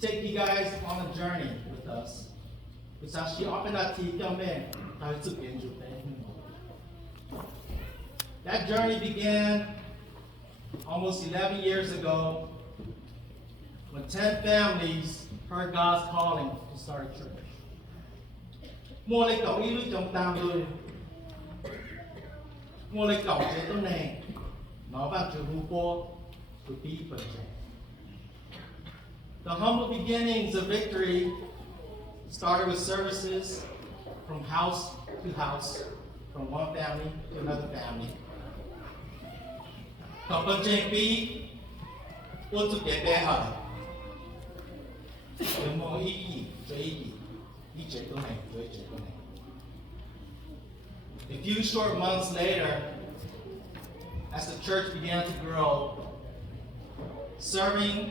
to take you guys on a journey with us. That journey began almost 11 years ago when 10 families heard God's calling to start a church. Mua lấy cậu ý lúc trong tam luôn. Mua lấy cậu chế tốt này. Nó vào trường hữu bố to be project. The humble beginnings of Victory started with services from house to house, from one family to another family. Cậu pawgntseeg bí ôn tục để bé hỏi. Nếu mô ý gì, cho ý gì, ý chế tốt này, cho ý chế tốt này. A few short months later, as the church began to grow, serving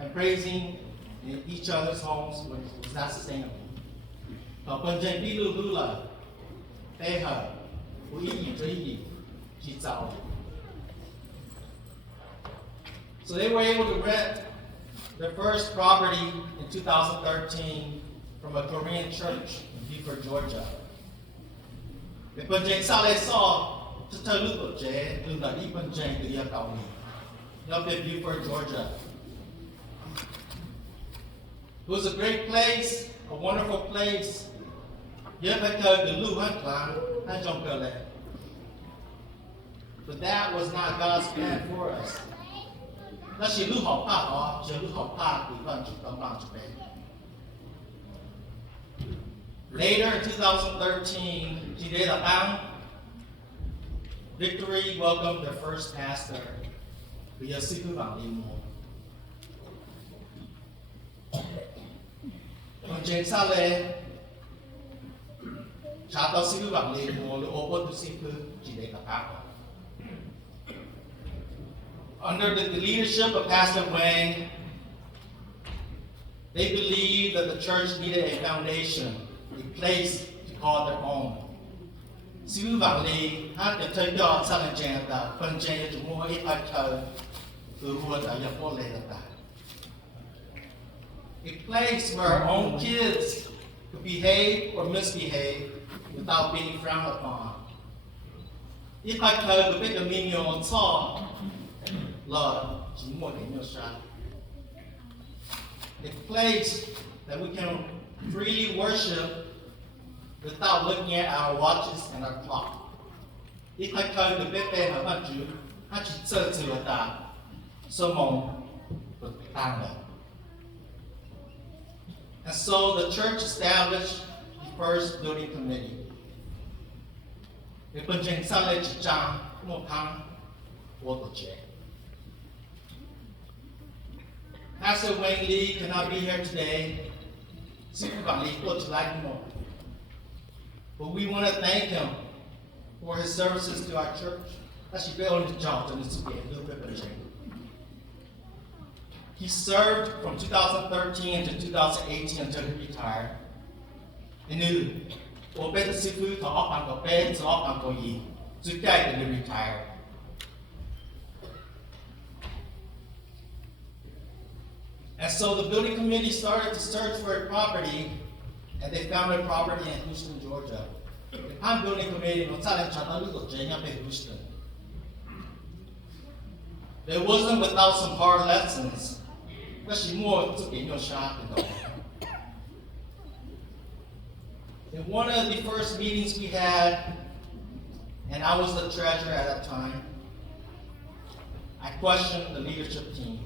and praising in each other's homes was not sustainable. Cậu pawgntseeg bí lưu lưu là bé hỏi, của ý gì, cho ý gì, chỉ giàu. So they were able to rent their first property in 2013 from a Korean church in Beaufort, Georgia. The pawgntseeg sao lại so to tell you about Jay, do not even Jay to your county. Up in Beaufort, Georgia. It was a great place, a wonderful place. But that was not God's plan for us. Later in 2013, Victory welcomed their first pastor, pawgntseeg sa le cha tao siku bang le mo lo opo to siku jide ka. Under the leadership of Pastor Wang, they believed that the church needed a foundation, a place to call their own. Siku bang le ha de thai do sa le jen da pawgntseeg ju mo e ai thau fu hu da ya po le da. A place where our own kids could behave or misbehave without being frowned upon. If I could make a minion on top, Lord, a place that we can freely worship without looking at our watches and our clock. If I could make a minion, I should search to that. Someone would stand up. And so the church established the first building committee. The pawgntseeg sa le chang mo kang wo to. Pastor Wayne Lee cannot be here today. But we want to thank him for his services to our church. He served from 2013 to 2018 until he retired. And he retired. And so the building committee started to search for a property, and they found a property in Houston, Georgia. The building committee Houston. It wasn't without some hard lessons. In one of the first meetings we had, and I was the treasurer at that time, I questioned the leadership team.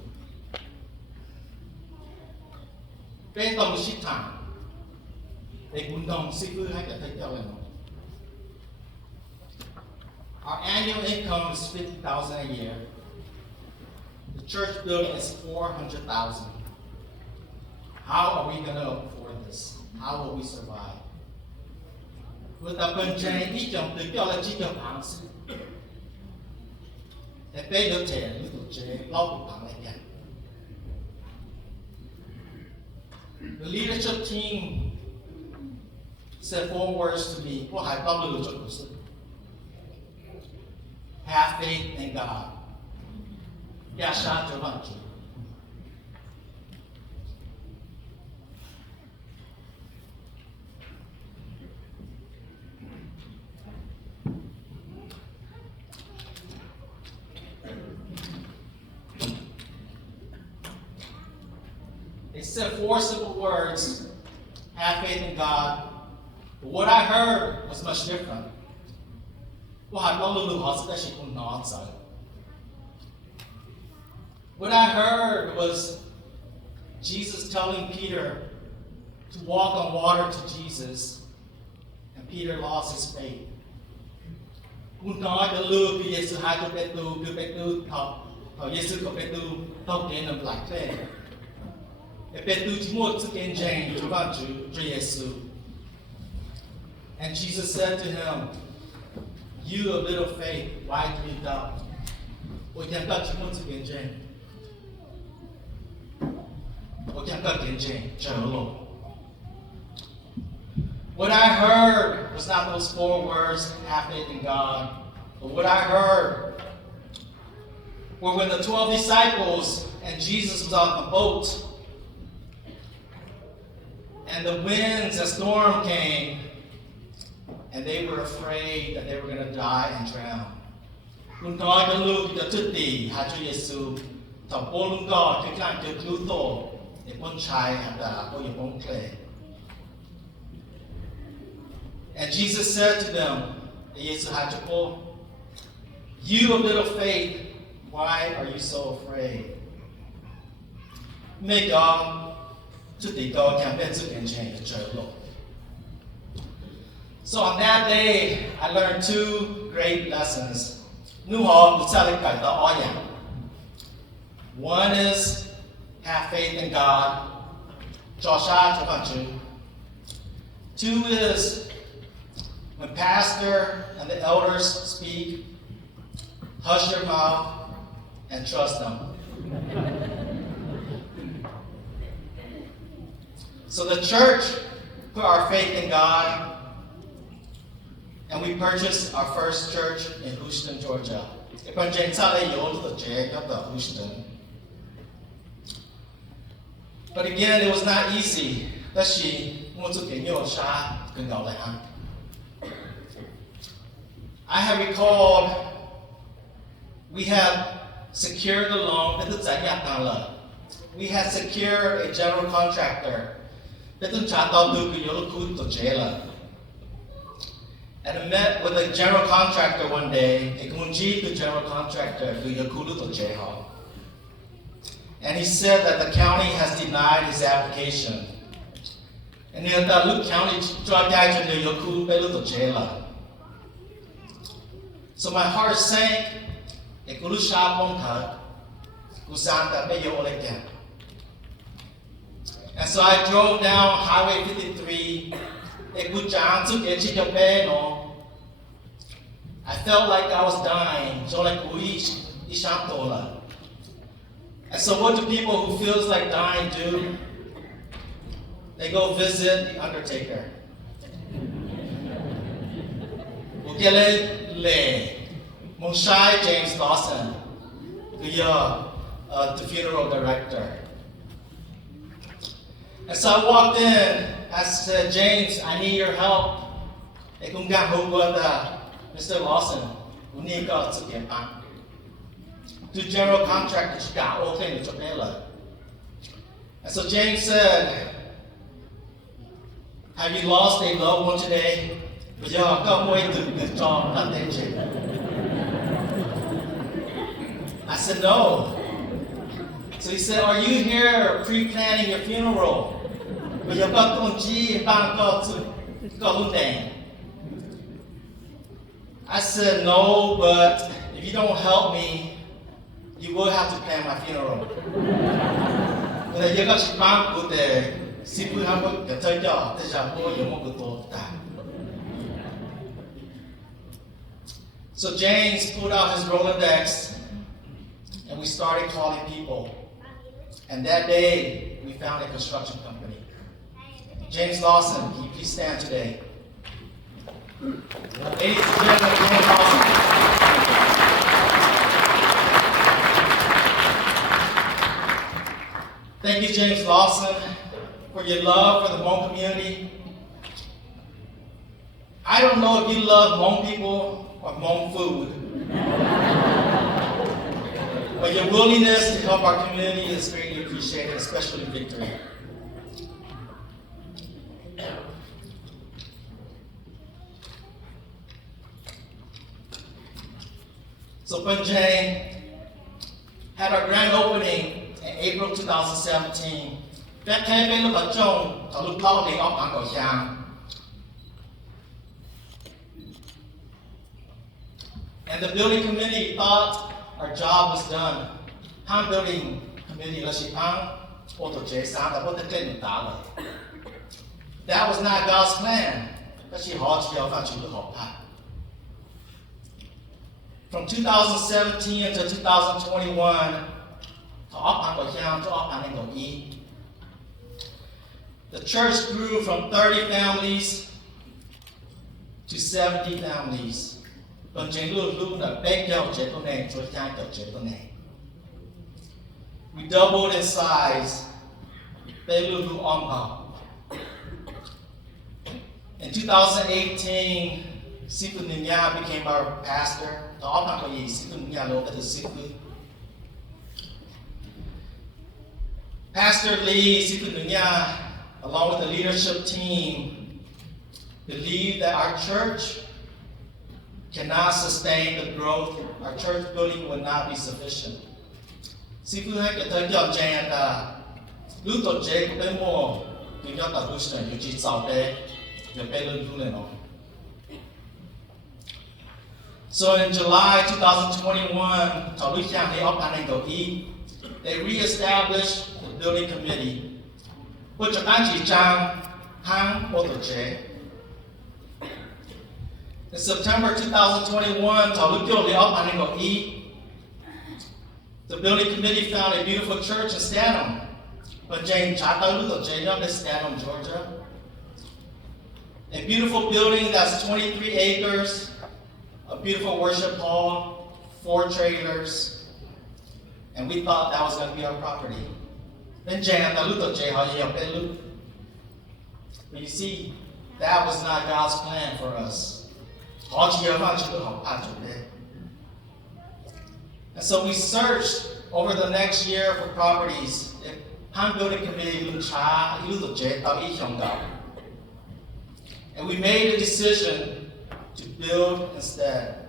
Our annual income is $50,000 a year. The church building is $400,000. How are we going to afford this? How will we survive? With the pawgntseeg, we jump to go to the house. The pay your chair, little chair, again. The leadership team said 4 words to me. Have faith in God. They said 4 simple words, have faith in God. But what I heard was much different. What I heard was Jesus telling Peter to walk on water to Jesus, and Peter lost his faith. Kun nói cái lưu khi Giêsu hai cho Petu học Giêsu của Petu học kiến làm lại thế. Petu chỉ một sự kiến tranh cho bạn Chúa Giêsu. And Jesus said to him, "You of little faith, why do you doubt?" Ôi chẳng có chỉ một sự kiến tranh. Ôi chẳng có kiến tranh trở lộ. What I heard was not those 4 words, have faith in God. But what I heard were when the 12 disciples and Jesus was on the boat, and the winds and storm came, and they were afraid that they were going to die and drown. Lúc đó cái lúc cho thức tì hai Chúa Giêsu thọ bố lúc đó cái càng cái cứu tổ để con trai hạt đà bố yêu bông kề. And Jesus said to them, "You of little faith, why are you so afraid?" May God, today God can better can change the church. So on that day, I learned 2 great lessons. One is have faith in God. 2 is when pastor and the elders speak, hush your mouth and trust them. So the church put our faith in God, and we purchased our first church in Houston, Georgia. But again, it was not easy. I have recalled we have secured the loan. We had secured a general contractor. And I met with a general contractor one day, the general contractor, and he said that the county has denied his application. And the county so my heart sank. And so I drove down Highway 53. I felt like I was dying. And so what do people who feels like dying do? They go visit the undertaker. Monshai James Lawson, the funeral director. And so I walked in. I said, "James, I need your help." Mr. Lawson, we need God to get back. To general contractor, and so James said, "Have you lost a loved one today?" I said, "No." So he said, "Are you here pre-planning your funeral?" I said, "No, but if you don't help me, you will have to plan my funeral." So James pulled out his Rolodex, and we started calling people. And that day, we found a construction company. James Lawson, can you please stand today? Ladies and gentlemen, James Lawson. Thank you, James Lawson, for your love for the Hmong community. I don't know if you love Hmong people or Hmong food. But your willingness to help our community is greatly appreciated, especially Victory. So Pawgntseeg had our grand opening in April 2017. That campaign look at John to look loudly up on qhia. And the building committee thought our job was done. Ham building committee la shipang auto Jason that what the That was not God's plan. From 2017 until 2021, the church grew from 30 families to 70 families. We doubled in size. In 2018, Sifu Ninya became our pastor. Pastor Lee Sifu Ninya, along with the leadership team, believed that our church cannot sustain the growth. Our church building would not be sufficient. Sifu had to tell Jan that Luto Jake Bemo, you got the Houston, you just out there, you're better than So in July 2021, they reestablished the building committee. In September 2021, the building committee found a beautiful church in Stanham. Stanham, Georgia. A beautiful building that's 23 acres, a beautiful worship hall, 4 trailers, and we thought that was going to be our property. But you see, that was not God's plan for us. And so we searched over the next year for properties. And we made a decision to build instead.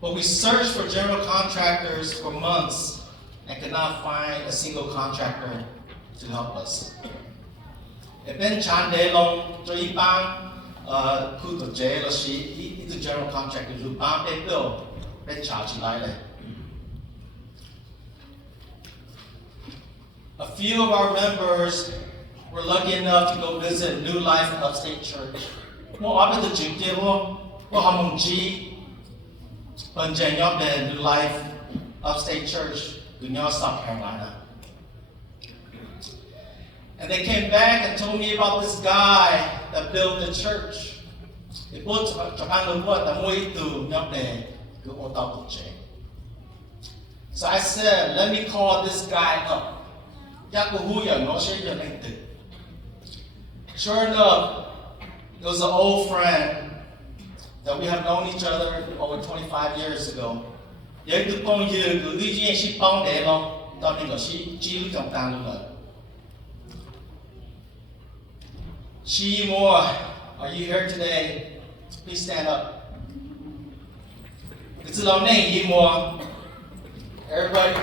But we searched for general contractors for months and could not find a single contractor to help us. Tshaj Daniel, he's a general contractor who built A few of our members were lucky enough to go visit New Life Upstate Church. Pawgntseeg, New Life Upstate Church, South Carolina. And they came back and told me about this guy that built the church. So I said, let me call this guy up. Sure enough, it was an old friend that we have known each other over 25 years ago. She Moore, are you here today? Please stand up. It's a name, Moore. Everybody.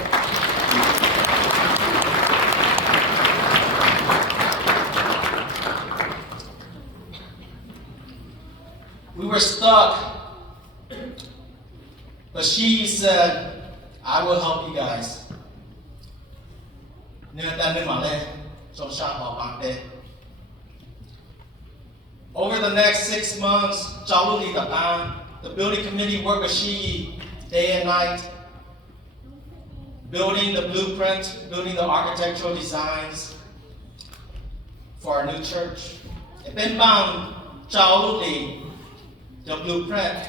We were stuck, but she said, I will help you guys. Over the next 6 months, the building committee worked with she day and night, building the blueprint, building the architectural designs for our new church. The blueprint,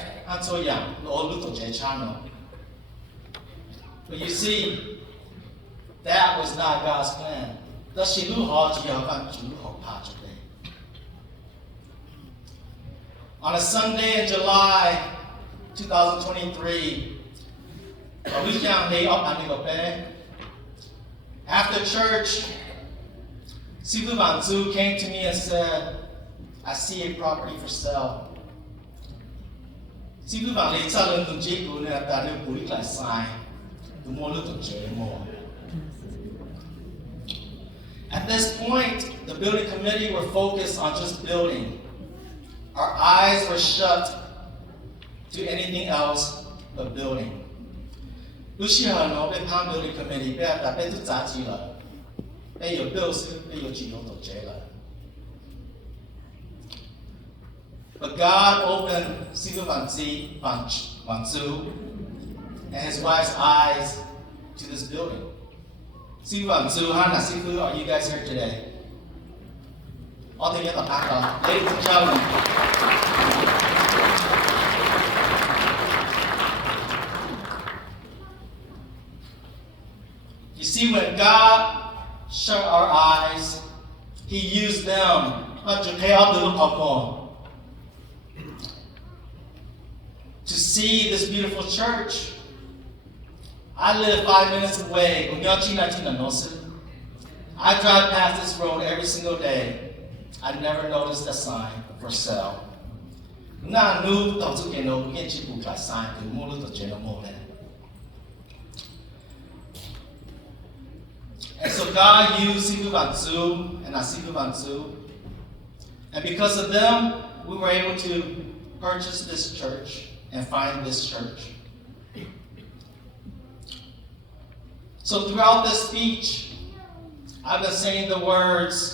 but you see, that was not God's plan. On a Sunday in July 2023, after church, Sifu Vanzu came to me and said, I see a property for sale. Sifu Vanzu sign. At this point, the building committee were focused on just building. Our eyes were shut to anything else but building. Building committee, but God opened Sifu Vanzu and his wife's eyes to this building. Sifu Vanzu, Hana Sifu, are you guys here today? Ladies and gentlemen, you see, when God shut our eyes, He used them to see this beautiful church. I live 5 minutes away. I drive past this road every single day. I never noticed a sign for sale. And so God used Sifu Vanzu and Asifu Vanzu. And because of them, we were able to purchase this church and find this church. So throughout this speech, I've been saying the words,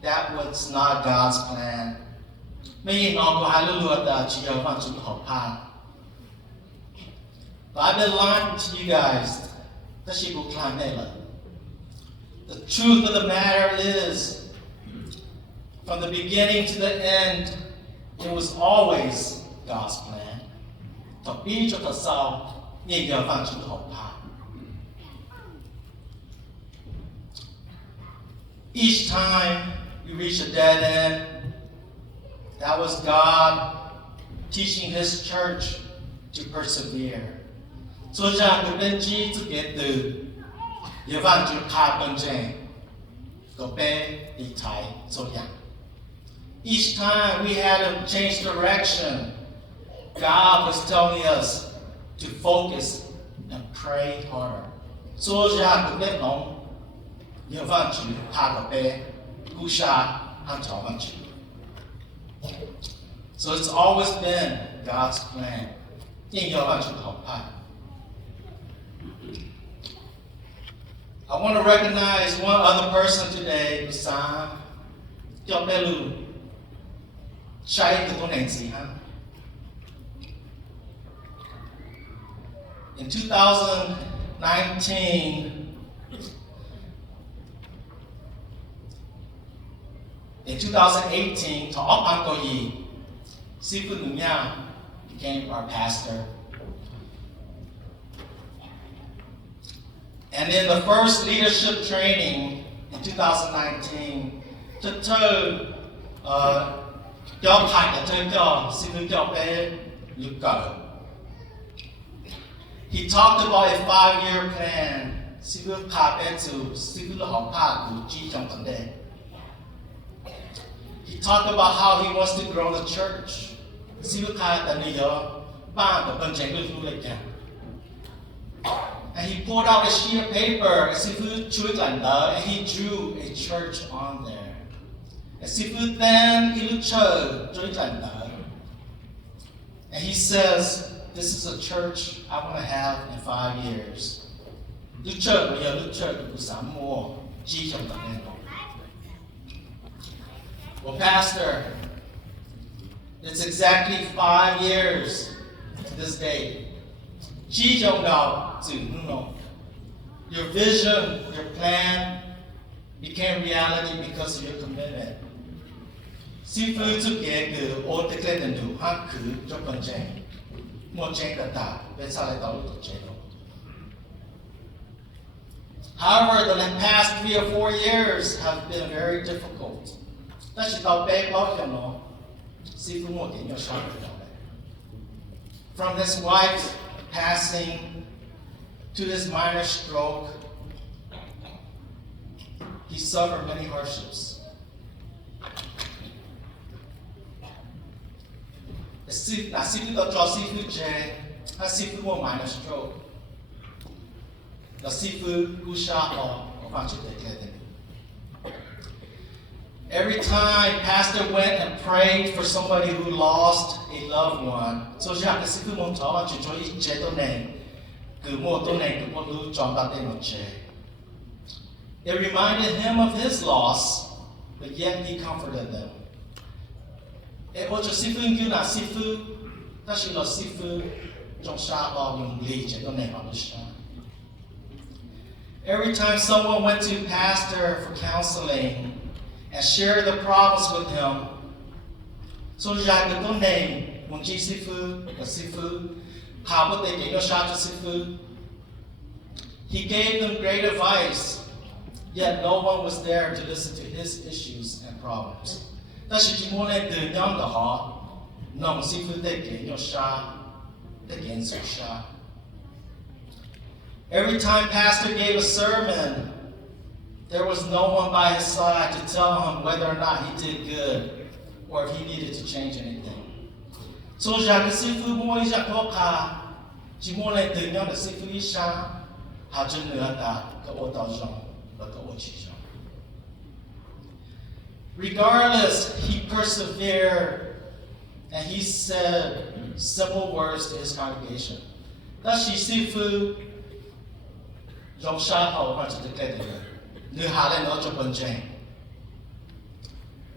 that was not God's plan. But I've been lying to you guys. The truth of the matter is, from the beginning to the end, it was always God's plan. Each time you reach a dead end, that was God teaching His church to persevere. Each time we had to change direction, God was telling us to focus and pray harder. So it's always been God's plan. I want to recognize one other person today, Sam. In 2019, in 2018, Sifu Lumia became our pastor. And in the first leadership training in 2019, he talked about a 5-year plan. He talked about how he wants to grow the church. And he pulled out a sheet of paper, and he drew a church on there. And he says, this is a church I want to have in 5 years. Well, Pastor, it's exactly 5 years to this day. Your vision, your plan became reality because of your commitment. However, the past 3 or 4 years have been very difficult. From his wife passing to this minor stroke, he suffered many hardships. Minor stroke. Every time Pastor went and prayed for somebody who lost a loved one, it reminded him of his loss, but yet he comforted them. Every time someone went to Pastor for counseling and shared the problems with him, he gave them great advice, yet no one was there to listen to his issues and problems. Every time Pastor gave a sermon, there was no one by his side to tell him whether or not he did good or if he needed to change anything. Regardless, he persevered and he said simple words to his congregation.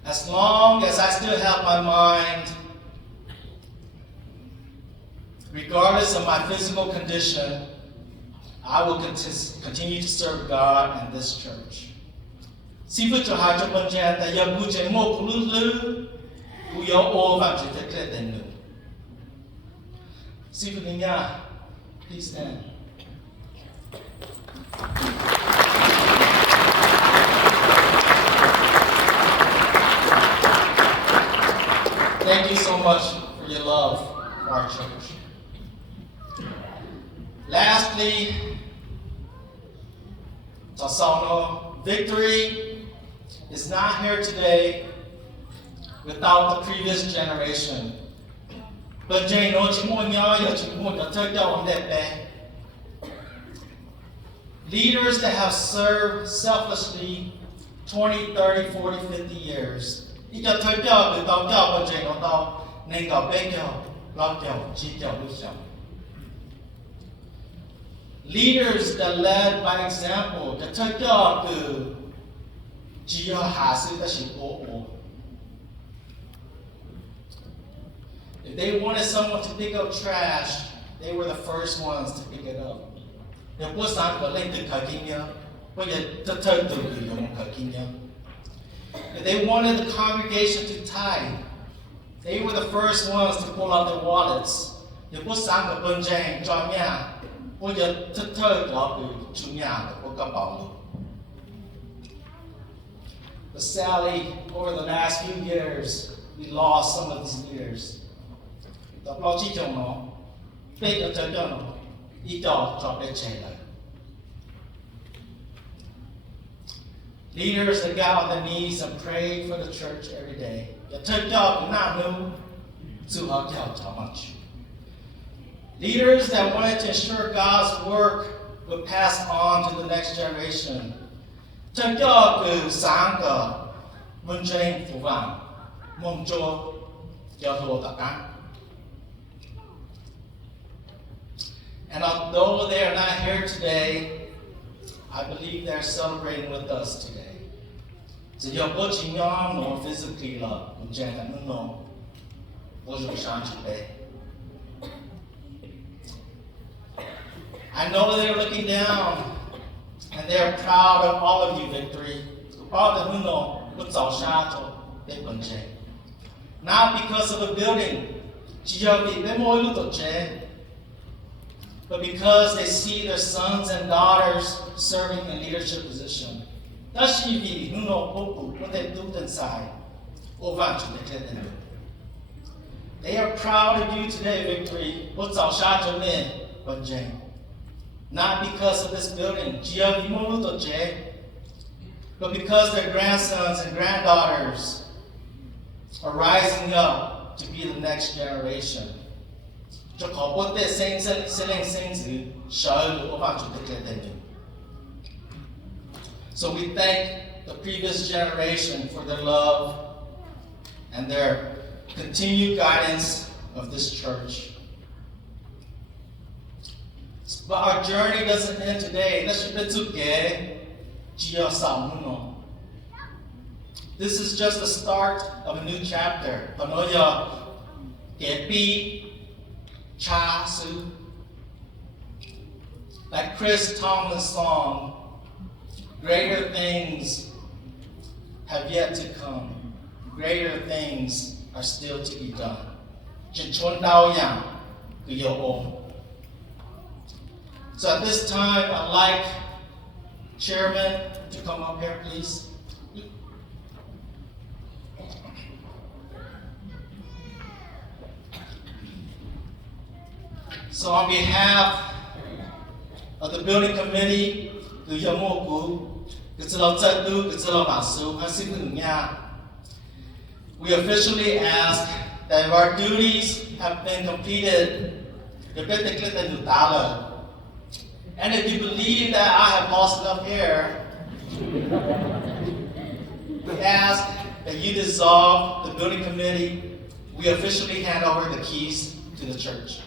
As long as I still have my mind, regardless of my physical condition, I will continue to serve God and this church. Please stand. Thank you so much for your love for our church. Lastly, victory is not here today without the previous generation. Leaders that have served selflessly 20, 30, 40, 50 years. Leaders that led by example. If they wanted someone to pick up trash, they were the first ones to pick it up. If they wanted the congregation to tithe, they were the first ones to pull out their wallets. But sadly, over the last few years, we lost some of these leaders. Leaders that got on their knees and prayed for the church every day. Leaders that wanted to ensure God's work would pass on to the next generation. And although they are not here today, I believe they're celebrating with us today. I know they're looking down and they're proud of all of you, Victory. Not because of the building, but because they see their sons and daughters serving in leadership position. They are proud of you today, Victory. What's our Tshaj Daniel, but Jane? Not because of this building, but because their grandsons and granddaughters are rising up to be the next generation. So we thank the previous generation for their love and their continued guidance of this church. But our journey doesn't end today. This is just the start of a new chapter. Like Chris Tomlin's song, greater things have yet to come. Greater things are still to be done. So at this time, I'd like Chairman to come up here, please. So on behalf of the building committee, we officially ask that if our duties have been completed, and if you believe that I have lost enough hair, we ask that you dissolve the building committee. We officially hand over the keys to the church.